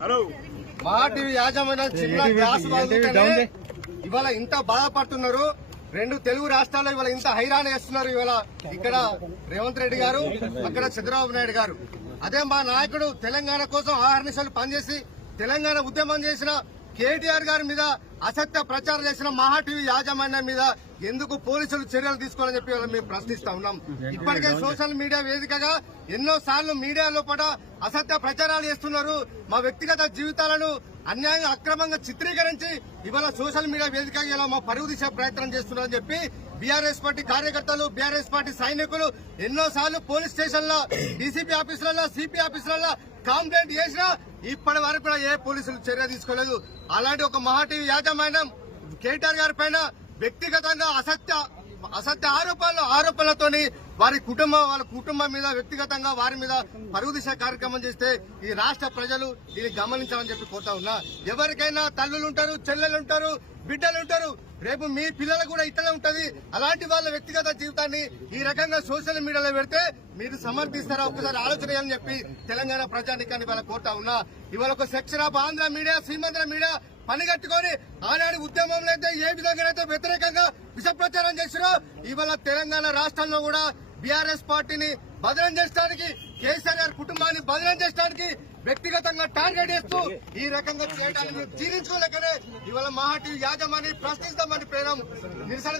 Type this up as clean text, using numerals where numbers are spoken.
మహా టీవీ యాజమాన్యం చిన్న గ్యాస్ ఇవాళ ఇంత బాధపడుతున్నారు. రెండు తెలుగు రాష్ట్రాల్లో ఇవాళ ఇంత హైరాణ చేస్తున్నారు. ఇవాళ ఇక్కడ రేవంత్ రెడ్డి గారు, అక్కడ చంద్రబాబు నాయుడు గారు. అదే మా నాయకుడు తెలంగాణ కోసం ఆహర్నిశలు పనిచేసి తెలంగాణ ఉద్యమం చేసిన కేటీఆర్ గారి మీద అసత్య ప్రచారం చేసిన మహా టీవీ యాజమాన్యం మీద ఎందుకు పోలీసులు చర్యలు తీసుకోవాలని చెప్పి మేము ప్రశ్నిస్తా ఉన్నాం. ఇప్పటికే సోషల్ మీడియా వేదికగా ఎన్నో సార్లు మీడియా లోపల అసత్య ప్రచారాలు చేస్తున్నారు. మా వ్యక్తిగత జీవితాలను అన్యాయంగా అక్రమంగా చిత్రీకరించి ఇవాళ సోషల్ మీడియా వేదికగా ఇలా మా పరువు తీసే ప్రయత్నం చేస్తున్నారని చెప్పి బీఆర్ఎస్ పార్టీ కార్యకర్తలు, బీఆర్ఎస్ పార్టీ సైనికులు ఎన్నో సార్లు పోలీస్ స్టేషన్లో, డీసీపీ ఆఫీసులలో, సిపి ఆఫీసులలో కంప్లైంట్ చేసినా ఇప్పటి వరకు కూడా ఏ పోలీసులు చర్య తీసుకోలేదు. అలాంటి ఒక మహా టీవీ యాజమాన్యం కేటీఆర్ గారి పైన వ్యక్తిగతంగా అసత్య ఆరోపణలతోని వాళ్ళ కుటుంబం మీద వ్యక్తిగతంగా వారి మీద పరువు దిశ కార్యక్రమం చేస్తే ఈ రాష్ట్ర ప్రజలు దీన్ని గమనించాలని చెప్పి కోరుతా ఉన్నా. ఎవరికైనా తల్లులుంటారు, చెల్లెలుంటారు, బిడ్డలుంటారు. రేపు మీ పిల్లలు కూడా ఇట్లనే ఉంటది. అలాంటి వాళ్ళ వ్యక్తిగత జీవితాన్ని ఈ రకంగా సోషల్ మీడియాలో పెడితే మీరు సమర్థిస్తారా? ఒకసారి ఆలోచన చేయాలని చెప్పి తెలంగాణ ప్రజానికాన్ని వాళ్ళ కోరుతా ఉన్నా. ఇవాళ ఒక section of Andhra media, Seemandhra media పనిగట్టుకొని ఆనాడు ఉద్యమంలో అయితే ఏ విధంగానైతే వ్యతిరేకంగా విష ప్రచారం చేసిరో ఇవాళ తెలంగాణ రాష్ట్రంలో కూడా బీఆర్ఎస్ పార్టీని బదనం చేయడానికి, కేసీఆర్ గారి కుటుంబాన్ని బదనం చేయడానికి వ్యక్తిగతంగా టార్గెట్ చేస్తూ ఈ రకంగా చేయడానికి జీర్ణించుకోలేకనే ఇవాళ మహా టీవీ యాజమాన్యాన్ని ప్రశ్నిస్తామని ప్రేరణ నిరసన